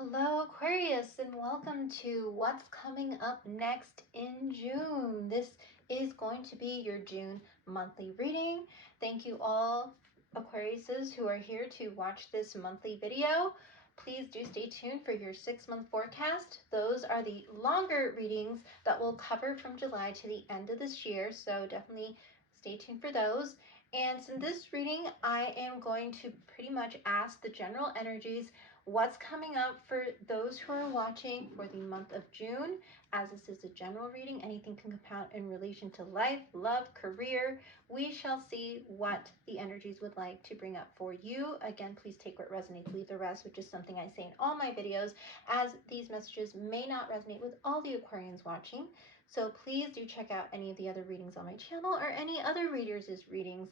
Hello, Aquarius, and welcome to what's coming up next in June. This is going to be your June monthly reading. Thank you all, Aquariuses, who are here to watch this monthly video. Please do stay tuned for your 6-month forecast. Those are the longer readings that will cover from July to the end of this year, so definitely stay tuned for those. And in this reading, I am going to pretty much ask the general energies what's coming up for those who are watching for the month of June. As this is a general reading, anything can come out in relation to life, love, career. We shall see what the energies would like to bring up for you. Again, please take what resonates, leave the rest, which is something I say in all my videos, as these messages may not resonate with all the Aquarians watching. So please do check out any of the other readings on my channel or any other readers' readings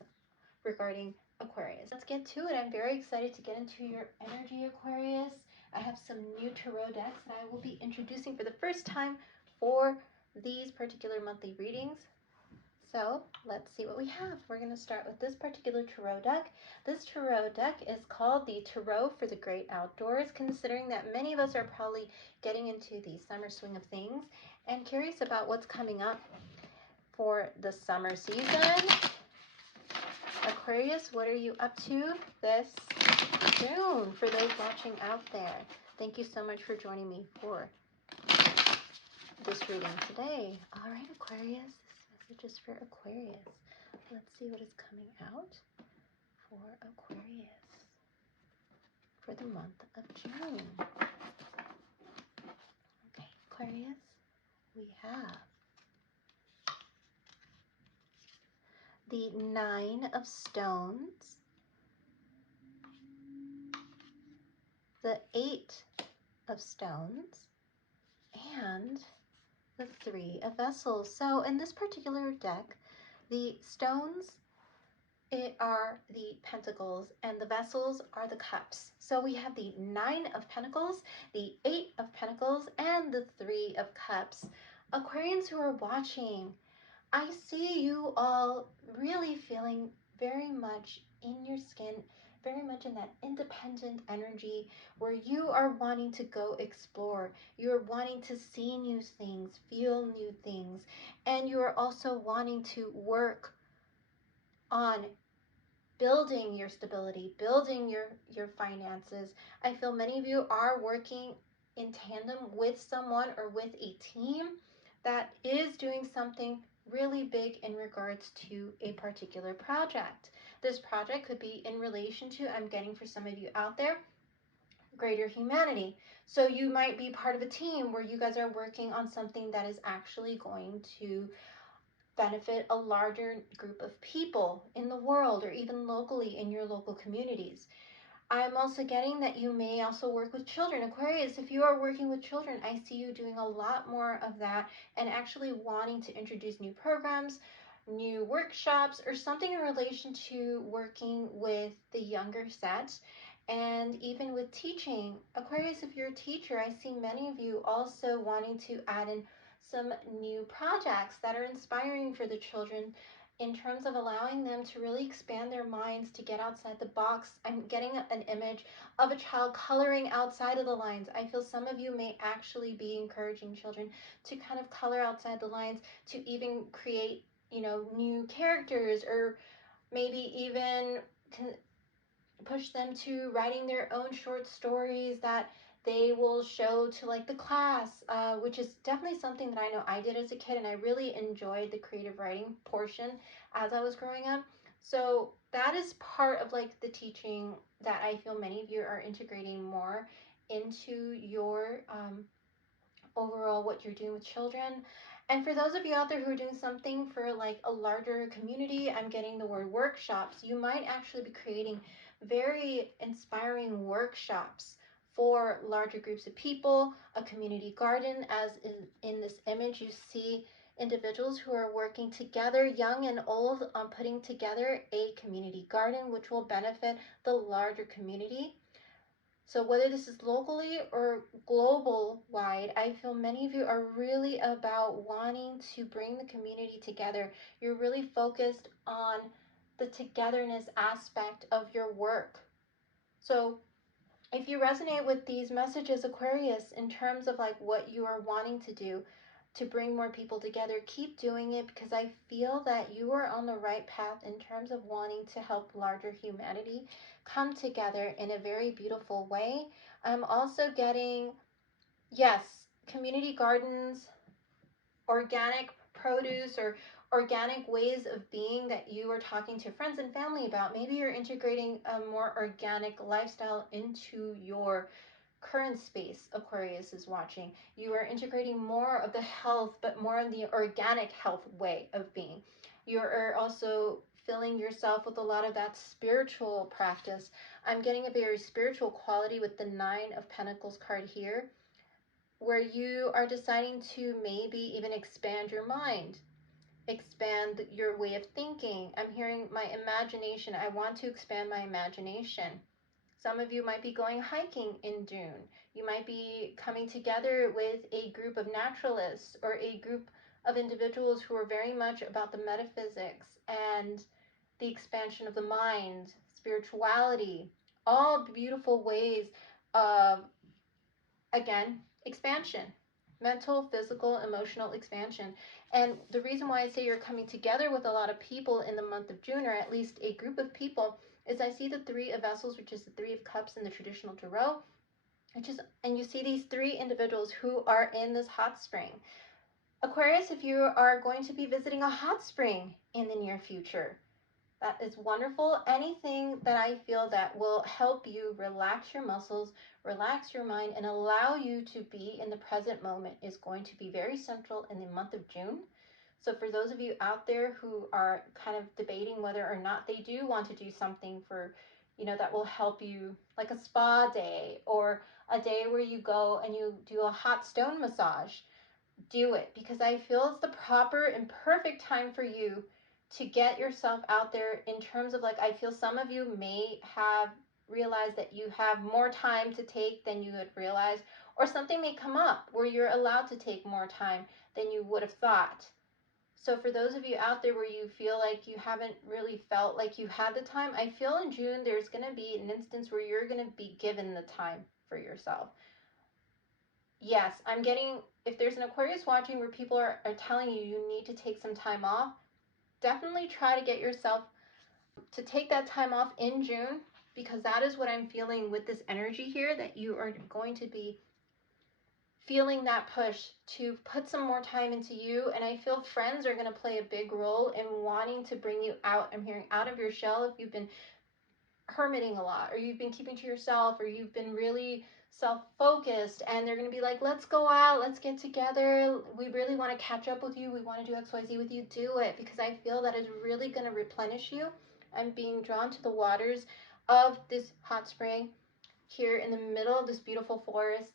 regarding Aquarius. Let's get to it. I'm very excited to get into your energy, Aquarius. I have some new tarot decks that I will be introducing for the first time for these particular monthly readings. So let's see what we have. We're going to start with this particular tarot deck. This tarot deck is called the Tarot for the Great Outdoors, considering that many of us are probably getting into the summer swing of things and curious about what's coming up for the summer season. Aquarius, what are you up to this June for those watching out there? Thank you so much for joining me for this reading today. All right, Aquarius, this message is for Aquarius. Let's see what is coming out for Aquarius for the month of June. Okay, Aquarius, we have the 9 of Stones, the 8 of Stones, and the 3 of Vessels. So in this particular deck, the stones are the pentacles and the vessels are the cups. So we have the 9 of Pentacles, the 8 of Pentacles, and the 3 of Cups. Aquarians who are watching, I see you all really feeling very much in your skin, very much in that independent energy where you are wanting to go explore. You're wanting to see new things, feel new things, and you are also wanting to work on building your stability, building your finances. I feel many of you are working in tandem with someone or with a team that is doing something really big in regards to a particular project. This project could be in relation to, I'm getting for some of you out there, greater humanity. So you might be part of a team where you guys are working on something that is actually going to benefit a larger group of people in the world or even locally in your local communities. I'm also getting that you may also work with children. Aquarius, if you are working with children, I see you doing a lot more of that and actually wanting to introduce new programs, new workshops, or something in relation to working with the younger set and even with teaching. Aquarius, if you're a teacher, I see many of you also wanting to add in some new projects that are inspiring for the children in terms of allowing them to really expand their minds, to get outside the box. I'm getting an image of a child coloring outside of the lines. I feel some of you may actually be encouraging children to kind of color outside the lines, to even create, new characters, or maybe even push them to writing their own short stories that they will show to like the class, which is definitely something that I know I did as a kid, and I really enjoyed the creative writing portion as I was growing up. So that is part of like the teaching that I feel many of you are integrating more into your overall what you're doing with children. And for those of you out there who are doing something for like a larger community, I'm getting the word workshops. You might actually be creating very inspiring workshops for larger groups of people, a community garden, as in this image you see individuals who are working together, young and old, on putting together a community garden which will benefit the larger community. So whether this is locally or global wide, I feel many of you are really about wanting to bring the community together. You're really focused on the togetherness aspect of your work. So If you resonate with these messages, Aquarius, in terms of like what you are wanting to do to bring more people together, keep doing it, because I feel that you are on the right path in terms of wanting to help larger humanity come together in a very beautiful way. I'm also getting, yes, community gardens, organic produce, or organic ways of being that you are talking to friends and family about. Maybe you're integrating a more organic lifestyle into your current space. Aquarius is watching. You are integrating more of the health, but more of the organic health way of being. You are also filling yourself with a lot of that spiritual practice. I'm getting a very spiritual quality with the 9 of Pentacles card here, where you are deciding to maybe even expand your mind, expand your way of thinking. I'm hearing my imagination. I want to expand my imagination. Some of you might be going hiking in June. You might be coming together with a group of naturalists or a group of individuals who are very much about the metaphysics and the expansion of the mind, spirituality, all beautiful ways of, again, expansion, mental, physical, emotional expansion. And the reason why I say you're coming together with a lot of people in the month of June, or at least a group of people, is I see the 3 of Vessels, which is the 3 of Cups in the traditional tarot, and you see these 3 individuals who are in this hot spring. Aquarius, if you are going to be visiting a hot spring in the near future, that is wonderful. Anything that I feel that will help you relax your muscles, relax your mind, and allow you to be in the present moment is going to be very central in the month of June. So for those of you out there who are kind of debating whether or not they do want to do something for, that will help you, like a spa day or a day where you go and you do a hot stone massage, do it, because I feel it's the proper and perfect time for you to get yourself out there. In terms of, like, I feel some of you may have realized that you have more time to take than you had realized, or something may come up where you're allowed to take more time than you would have thought. So for those of you out there where you feel like you haven't really felt like you had the time, I feel in June there's going to be an instance where you're going to be given the time for yourself. Yes, I'm getting, if there's an Aquarius watching where people are telling you you need to take some time off, definitely try to get yourself to take that time off in June, because that is what I'm feeling with this energy here, that you are going to be feeling that push to put some more time into you. And I feel friends are going to play a big role in wanting to bring you out. I'm hearing out of your shell. If you've been hermiting a lot, or you've been keeping to yourself, or you've been really self-focused, and they're going to be like, let's go out, let's get together, we really want to catch up with you, we want to do XYZ with you, do it, because I feel that is really going to replenish you. I'm being drawn to the waters of this hot spring here in the middle of this beautiful forest.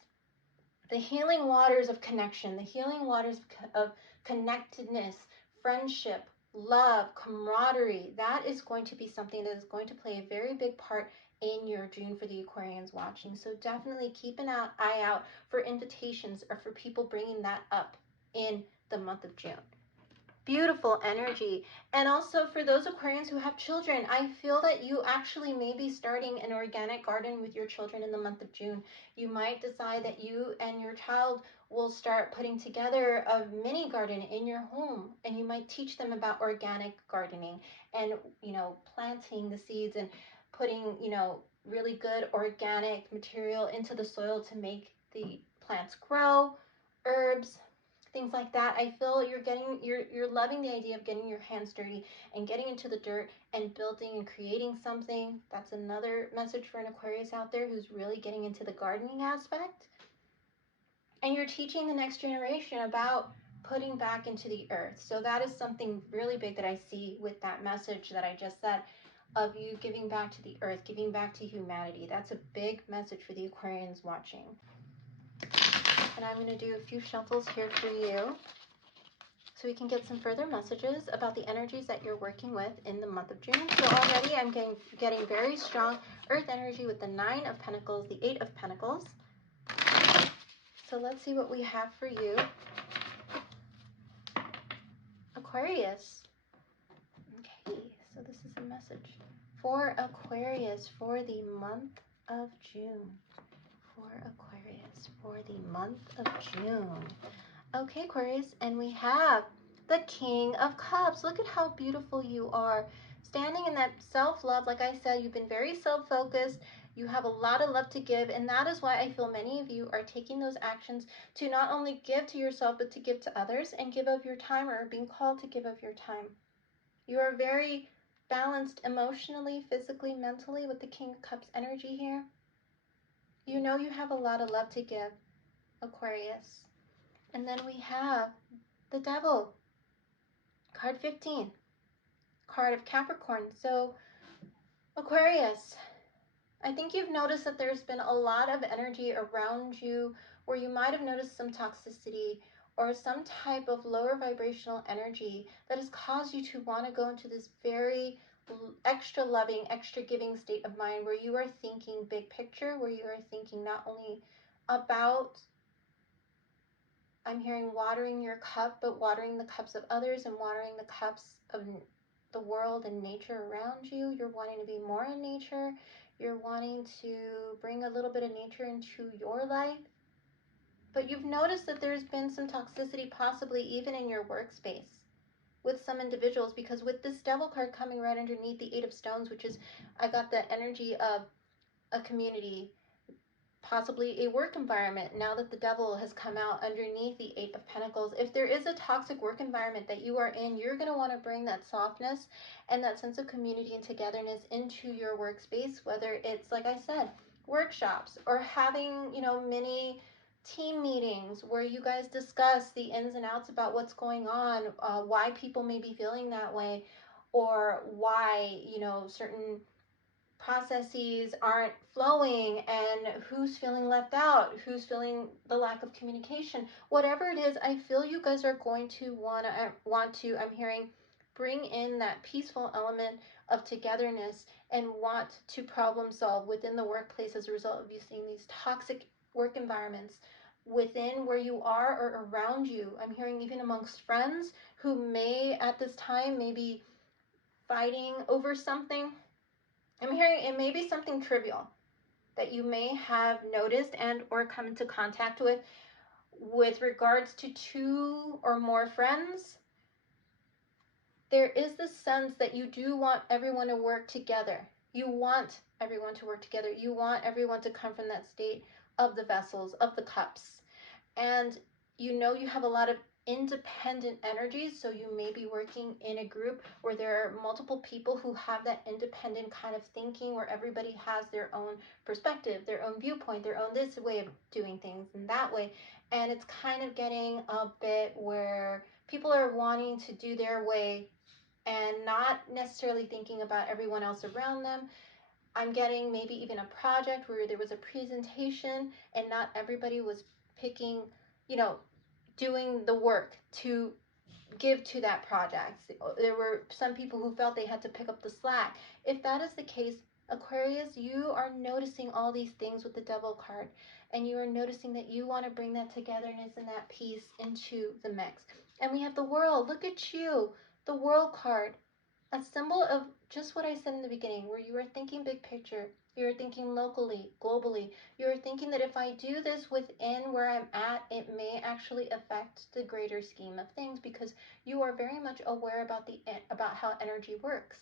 The healing waters of connection, the healing waters of connectedness, friendship, love, camaraderie. That is going to be something that is going to play a very big part in your June for the Aquarians watching. So definitely keep an eye out for invitations or for people bringing that up in the month of June. Beautiful energy. And also for those Aquarians who have children, I feel that you actually may be starting an organic garden with your children in the month of June. You might decide that you and your child will start putting together a mini garden in your home, and you might teach them about organic gardening and, planting the seeds and putting, really good organic material into the soil to make the plants grow, herbs, things like that. I feel you're loving the idea of getting your hands dirty and getting into the dirt and building and creating something. That's another message for an Aquarius out there who's really getting into the gardening aspect. And you're teaching the next generation about putting back into the earth. So that is something really big that I see with that message that I just said, of you giving back to the earth, giving back to humanity. That's a big message for the Aquarians watching. And I'm going to do a few shuffles here for you so we can get some further messages about the energies that you're working with in the month of June. So already I'm getting very strong earth energy with the 9 of Pentacles, the 8 of Pentacles. So let's see what we have for you, Aquarius. Okay, so this is a message for Aquarius for the month of June for Aquarius for the month of June. Okay, Aquarius, and we have the King of Cups. Look at how beautiful you are. Standing in that self-love, like I said, you've been very self-focused. You have a lot of love to give, and that is why I feel many of you are taking those actions to not only give to yourself, but to give to others and give of your time, or being called to give of your time. You are very balanced emotionally, physically, mentally with the King of Cups energy here. You know you have a lot of love to give, Aquarius. And then we have the Devil, card 15, card of Capricorn. So Aquarius, I think you've noticed that there's been a lot of energy around you where you might have noticed some toxicity or some type of lower vibrational energy that has caused you to want to go into this very extra loving, extra giving state of mind where you are thinking big picture, where you are thinking not only about, I'm hearing watering your cup, but watering the cups of others and watering the cups of the world and nature around you. You're wanting to be more in nature. You're wanting to bring a little bit of nature into your life. But you've noticed that there's been some toxicity, possibly even in your workspace with some individuals, because with this Devil card coming right underneath the Eight of Stones, which is, I got the energy of a community, possibly a work environment. Now that the Devil has come out underneath the Eight of Pentacles, if there is a toxic work environment that you are in, you're going to want to bring that softness and that sense of community and togetherness into your workspace, whether it's, like I said, workshops or having, mini team meetings where you guys discuss the ins and outs about what's going on, why people may be feeling that way, or why, certain processes aren't flowing, and who's feeling left out, who's feeling the lack of communication. Whatever it is, I feel you guys are going to want to, I'm hearing, bring in that peaceful element of togetherness and want to problem solve within the workplace as a result of you seeing these toxic work environments within where you are or around you. I'm hearing even amongst friends who may at this time maybe fighting over something. I'm hearing it may be something trivial that you may have noticed and or come into contact with regards to two or more friends. There is this sense that you do want everyone to work together. You want everyone to work together. You want everyone to come from that state of the vessels, of the cups. And you have a lot of independent energies, so you may be working in a group where there are multiple people who have that independent kind of thinking, where everybody has their own perspective, their own viewpoint, their own this way of doing things and that way. And it's kind of getting a bit where people are wanting to do their way and not necessarily thinking about everyone else around them. I'm getting maybe even a project where there was a presentation and not everybody was picking, doing the work to give to that project. There were some people who felt they had to pick up the slack. If that is the case, Aquarius, you are noticing all these things with the Devil card, and you are noticing that you want to bring that togetherness and that peace into the mix. And we have the World. Look at you, the World card, a symbol of just what I said in the beginning, where you are thinking big picture, you're thinking locally, globally. You're thinking that if I do this within where I'm at, it may actually affect the greater scheme of things, because you are very much aware about how energy works,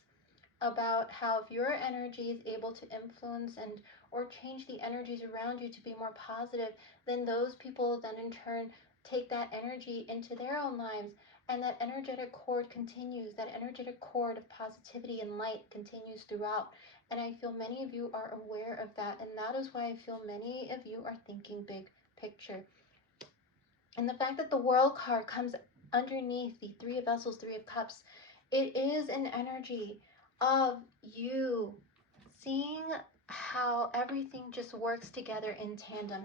about how if your energy is able to influence and or change the energies around you to be more positive, then those people then in turn take that energy into their own lives, and that energetic cord continues, that energetic cord of positivity and light continues throughout. And I feel many of you are aware of that, and that is why I feel many of you are thinking big picture. And the fact that the World card comes underneath the Three of Vessels, Three of Cups, it is an energy of you seeing how everything just works together in tandem.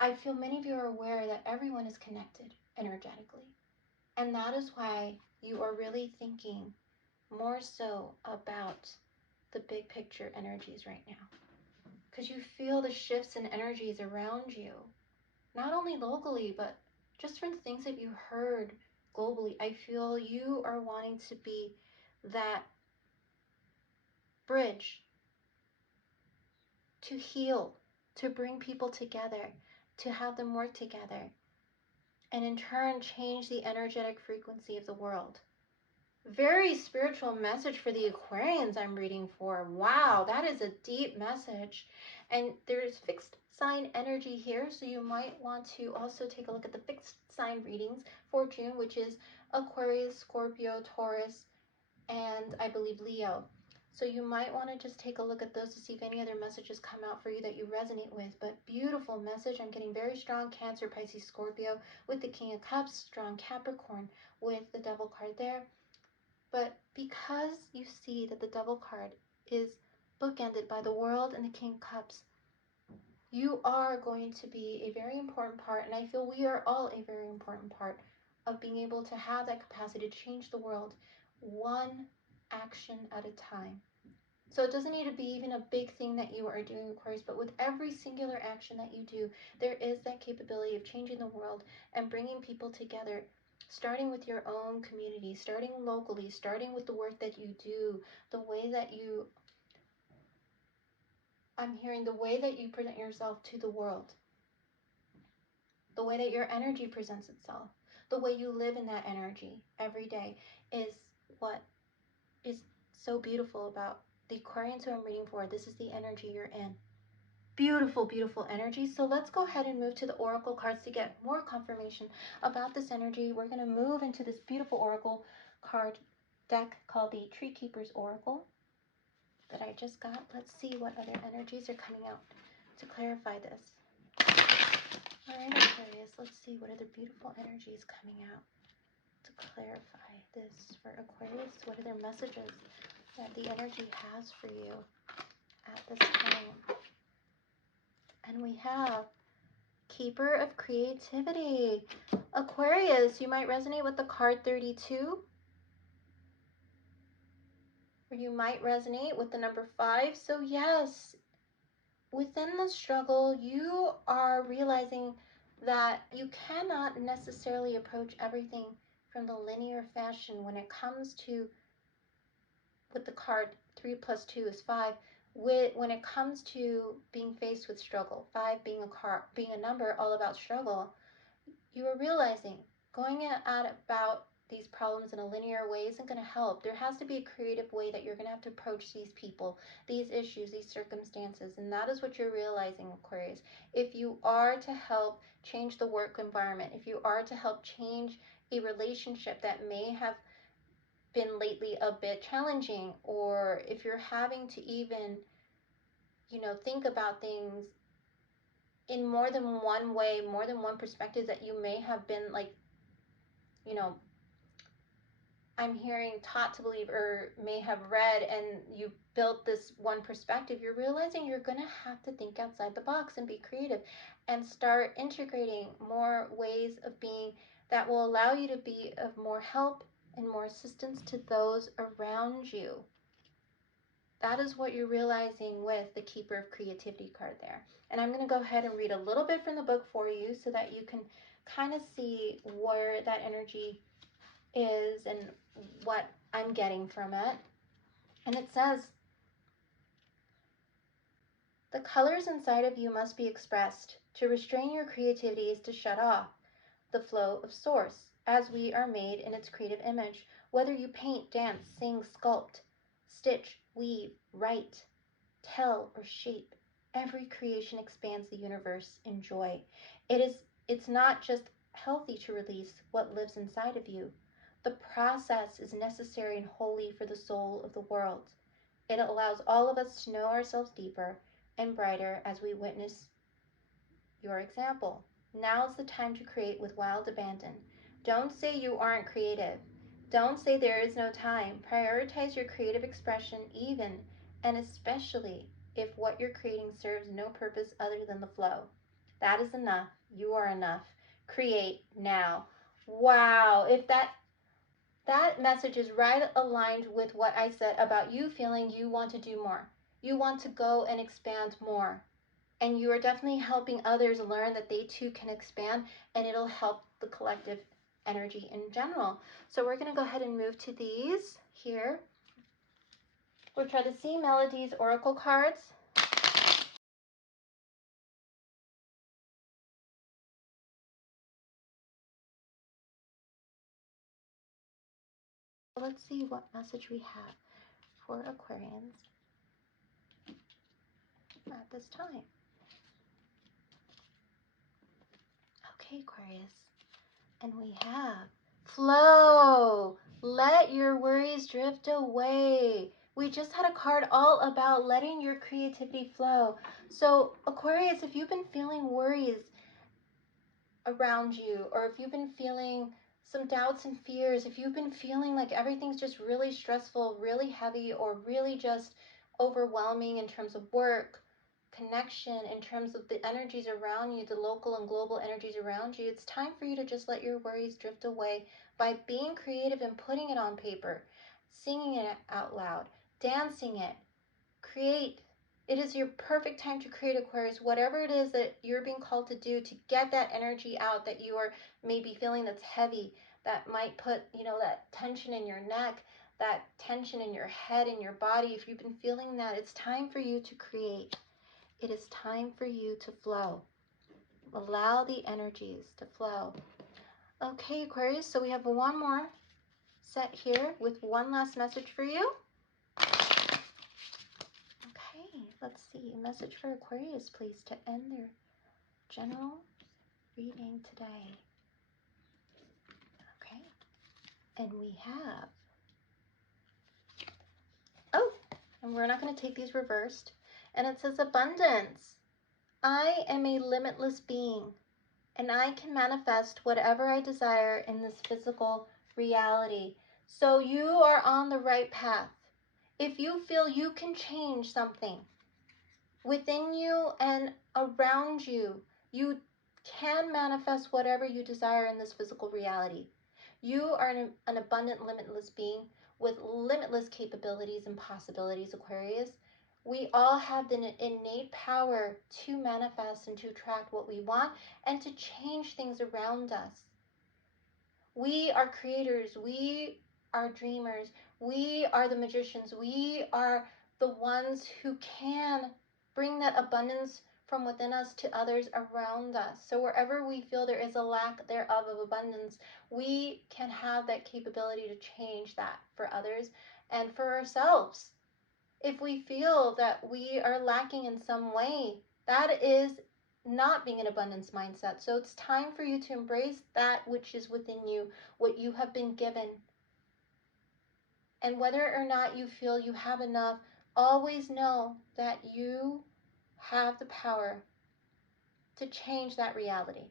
I feel many of you are aware that everyone is connected energetically. And that is why you are really thinking more so about the big picture energies right now. Because you feel the shifts in energies around you, not only locally, but just from the things that you heard globally. I feel you are wanting to be that bridge to heal, to bring people together, to have them work together, and in turn change the energetic frequency of the world. Very spiritual message for the Aquarians I'm reading for. Wow, that is a deep message. And there's fixed sign energy here, so you might want to also take a look at the fixed sign readings for June, which is Aquarius, Scorpio, Taurus, and I believe Leo. So you might want to just take a look at those to see if any other messages come out for you that you resonate with. But beautiful message. I'm getting very strong Cancer, Pisces, Scorpio with the King of Cups, strong Capricorn with the Devil card there. But because you see that the Devil card is bookended by the World and the King of Cups, you are going to be a very important part, and I feel we are all a very important part of being able to have that capacity to change the world one action at a time. So it doesn't need to be even a big thing that you are doing, Aquarius, but with every singular action that you do, there is that capability of changing the world and bringing people together, starting with your own community, starting locally, starting with the work that you do, the way that you, I'm hearing the way that you present yourself to the world, the way that your energy presents itself, the way you live in that energy every day is what is so beautiful about the Aquarians who I'm reading for. This is the energy you're in. Beautiful, beautiful energy. So let's go ahead and move to the Oracle cards to get more confirmation about this energy. We're going to move into this beautiful Oracle card deck called the Tree Keeper's Oracle that I just got. Let's see what other energies are coming out to clarify this. All right, Aquarius, let's see what other beautiful energies coming out to clarify this for Aquarius. What are their messages that the energy has for you at this time? And we have Keeper of Creativity. Aquarius, you might resonate with the card 32. Or you might resonate with the number 5. So yes, within the struggle, you are realizing that you cannot necessarily approach everything from the linear fashion when it comes to, with the card 3 plus 2 is 5, when it comes to being faced with struggle, 5 being a number all about struggle, you are realizing going at about these problems in a linear way isn't going to help. There has to be a creative way that you're going to have to approach these people, these issues, these circumstances, and that is what you're realizing, Aquarius. If you are to help change the work environment, if you are to help change a relationship that may have been lately a bit challenging, or if you're having to even, think about things in more than one way, more than one perspective that you may have been I'm hearing taught to believe or may have read, and you built this one perspective, you're realizing you're going to have to think outside the box and be creative and start integrating more ways of being that will allow you to be of more help and more assistance to those around you. That is what you're realizing with the Keeper of Creativity card there. And I'm going to go ahead and read a little bit from the book for you so that you can kind of see where that energy is and what I'm getting from it. And it says, the colors inside of you must be expressed. To restrain your creativity is to shut off the flow of source, as we are made in its creative image. Whether you paint, dance, sing, sculpt, stitch, weave, write, tell, or shape, every creation expands the universe in joy. It's not just healthy to release what lives inside of you. The process is necessary and holy for the soul of the world. It allows all of us to know ourselves deeper and brighter as we witness your example. Now is the time to create with wild abandon. Don't say you aren't creative. Don't say there is no time. Prioritize your creative expression, even and especially if what you're creating serves no purpose other than the flow. That is enough. You are enough. Create now. Wow. If that message is right aligned with what I said about you feeling you want to do more. You want to go and expand more. And you are definitely helping others learn that they too can expand, and it'll help the collective energy in general. So we're going to go ahead and move to these here, which are the Sea Melodies Oracle cards. So let's see what message we have for Aquarians at this time. Okay, Aquarius. And we have flow. Let your worries drift away. We just had a card all about letting your creativity flow. So Aquarius, if you've been feeling worries around you, or if you've been feeling some doubts and fears, if you've been feeling like everything's just really stressful, really heavy, or really just overwhelming in terms of work, connection, in terms of the energies around you, the local and global energies around you, it's time for you to just let your worries drift away by being creative and putting it on paper, singing it out loud, dancing it. Create. It is your perfect time to create, Aquarius, whatever it is that you're being called to do to get that energy out that you are maybe feeling that's heavy, that might put, that tension in your neck, that tension in your head, in your body. If you've been feeling that, it's time for you to create. It is time for you to flow. Allow the energies to flow. Okay, Aquarius, so we have one more set here with one last message for you. Okay, let's see. A message for Aquarius, please, to end their general reading today. Okay, and we have, and we're not going to take these reversed. And it says abundance. I am a limitless being, and I can manifest whatever I desire in this physical reality. So you are on the right path. If you feel you can change something within you and around you, you can manifest whatever you desire in this physical reality. You are an abundant, limitless being with limitless capabilities and possibilities, Aquarius. We all have the innate power to manifest and to attract what we want and to change things around us. We are creators. We are dreamers. We are the magicians. We are the ones who can bring that abundance from within us to others around us. So wherever we feel there is a lack thereof of abundance, we can have that capability to change that for others and for ourselves. If we feel that we are lacking in some way, that is not being an abundance mindset. So it's time for you to embrace that which is within you, what you have been given. And whether or not you feel you have enough, always know that you have the power to change that reality.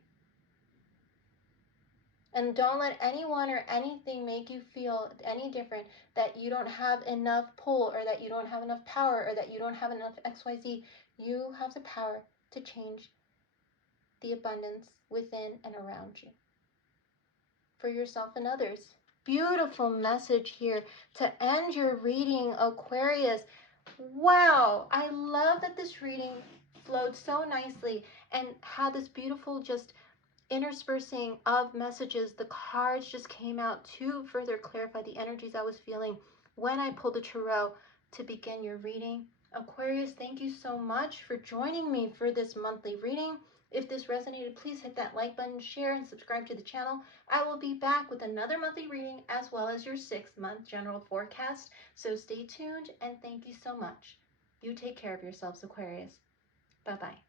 And don't let anyone or anything make you feel any different, that you don't have enough pull, or that you don't have enough power, or that you don't have enough XYZ. You have the power to change the abundance within and around you for yourself and others. Beautiful message here to end your reading, Aquarius. Wow, I love that this reading flowed so nicely and had this beautiful just interspersing of messages. The cards just came out to further clarify the energies I was feeling when I pulled the tarot to begin your reading. Aquarius, thank you so much for joining me for this monthly reading. If this resonated, please hit that like button, share, and subscribe to the channel. I will be back with another monthly reading as well as your 6-month general forecast. So stay tuned and thank you so much. You take care of yourselves, Aquarius. Bye-bye.